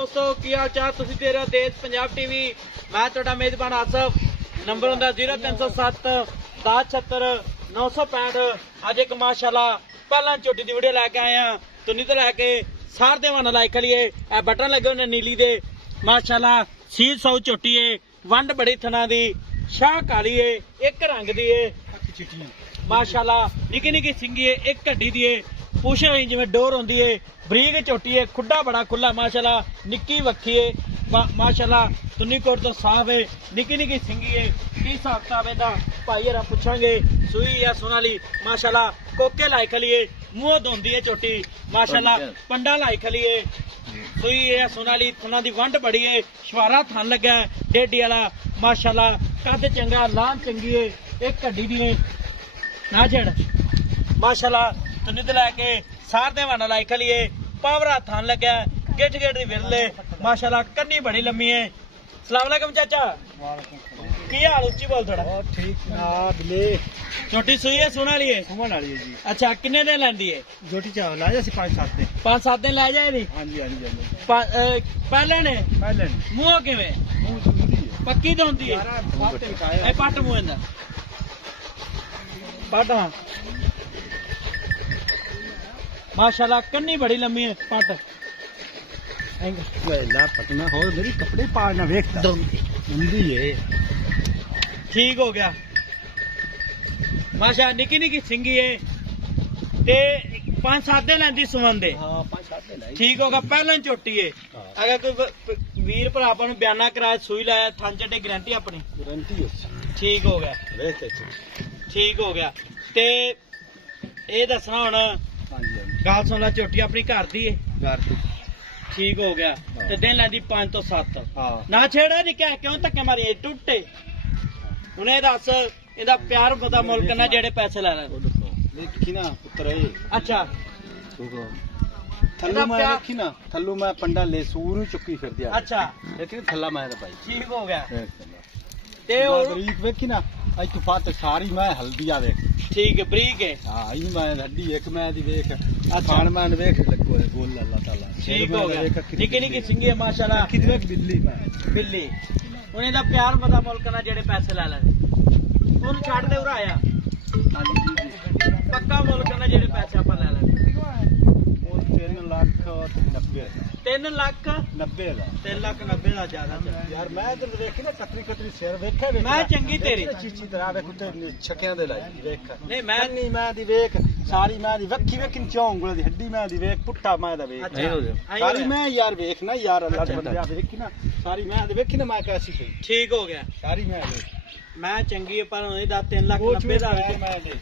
दोस्तों की हाल चाल तुसीं देख रहे हो देश पंजाब टीवी। मैं तुहाडा मेजबान आसफ। नंबर हुंदा 0307 1076 965। अज एक माशाल्लाह पहला झोटी की वीडियो लैके आए हैं। तुनी तो लैके सार देवाना लाई खलीए ए बटन लगे हुए नीली दे माशाल्लाह सील सौ झोटी है। वंड बड़ी थना दी शाह काली है एक रंग दी है माशाल्लाह निकी निकी सिंगी है एक कड्डी दी है पूछ जिवें डोर होंदी है बरीक झोटी है खुड्डा बड़ा खुला माशाल्लाह निक्की वक्खी है माशाल्लाह तुन्नी कोट तो साफ है निकी निकी सिंगी है की हिसाब किताब है भाई हरा पुछांगे सूई या सोनाली माशाल्लाह कोके लाई खली है मुंह धोंदी है झोटी माशाल्लाह पंडा लाई खली है सूई है सोनाली थना दी वंड बड़ी है शवारा थन लगा है डेडी वाला माशाल्लाह कद चंगा लान चंगी है एक कड्डी दी है ना छड़ माशाल्लाह तुनी तो लैके सार देवाना लाई खली है पावरा थान लगा गेट गेट दी विरले माशाल्लाह कन्नी बड़ी लम्मी है। सलाम अलैकुम चाचा की हाल उच्ची बोल थोड़ा ठीक बिले छोटी सुई है सुना ली है घुमन वाली है जी। अच्छा किन्ने दिन लैंदी है झोटी चावल ला जासी 5-7 दिन 5-7 दिन लै जाए दी हाँ जी पहले ने मुंह किवें पक्की तो होंदी है पट मुंह इंदा पट हाँ माशाल्लाह कन्नी बड़ी लम्मी है पट ला पटना हो मेरी कपड़े पाड़ना वेखता गंदी है ठीक हो गया माशा निकी निकी सिंगी है ते 5-7 दिन लैंदी सुमन दे हाँ 5-7 दिन ठीक होगा पहले झोटी है अगर कोई वीर भरा अपन बयाना कराया सुई लाया थन चटे गारंटी अपनी गारंटी ठीक हो गया ठीक हो गया ते ये दसना हुण गल सुन ला झोटी अपनी घर दी है ठीक हो गया ते दिन लैंदी 5 तो 7 ना छेड़े नहीं क्या क्यों धक्के मारी टुटे उन्हें दस इहदा प्यार पता मुल करना जेड़े पैसे लै लैन देखी ना पुत्र अच्छा थल्लू मैं देखी ना थल्लू मैं पंडा ले सूरू चुकी फिर दिया अच्छा लेकिन थल्ला मैं भाई ठीक हो गया ते बरीक वेखी ना आई तू फात सारी मैं हल्दिया देख ठीक है बरीक है हां ई मैं हड्डी एक मैं दी देख खान मैं देख लगो है गोल अल्लाह ताला ठीक हो गया निकी निकी सिंगी है माशाल्लाह कितने बिल्ली मैं बिल्ली उन्हें दा प्यार पता मुल करना जेड़े पैसे लै लैन उन छड़ दे उरा आया हां जी पक्का मुल करना जेड़े पैसे अपन लै लैन 3 लाख 90 3,90,000 दा ज्यादा यार मैं तो देखी ना कतरी कतरी शेर वेखे मैं चंगी तेरी चीची तरह वे कुत्ते छकियां दे लाई वेख नहीं मैं नहीं मैं दी वेख सारी मैं दी वक्खी वेखन चौंगल दी हड्डी मैं दी वेख पुट्टा मैं दा वेख सारी मैं यार वेख ना यार अल्लाह दे बंदे वेखी ना सारी मैं दी वेखी ना मैं कैसी थी ठीक हो गया सारी मैं मैं चंगी है पर उन्हें दा 3,90,000 मैं दे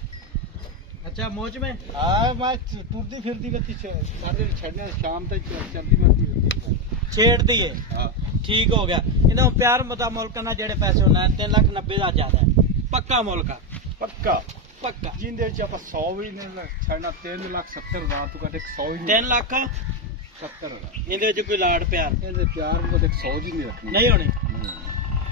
अच्छा मौज में हां मैं टुरदी फिरदी गति सारे छड़ने शाम तक चलती मरती छेड़ती है हां ठीक हो गया इन्हों प्यार मता मुल करना जेड़े पैसे होना 3,90,000 ज्यादा है पक्का मुल का पक्का पक्का जिंदे च आप 100 भी नहीं छड़ना 3,70,000 तू कटे 100 ही 3,70,000 इहदे च कोई लाड़ प्यार इहदे प्यार को देख 100 जी नहीं रखनी नहीं होनी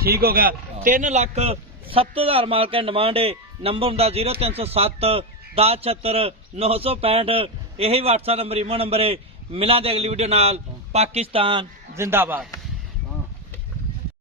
ठीक हो गया 3,70,000 माल का डिमांड है नंबर हुंदा 0307 1076 965 यही व्हाट्सएप नंबर इमो नंबर है मिलांगे अगली वीडियो नाल पाकिस्तान जिंदाबाद।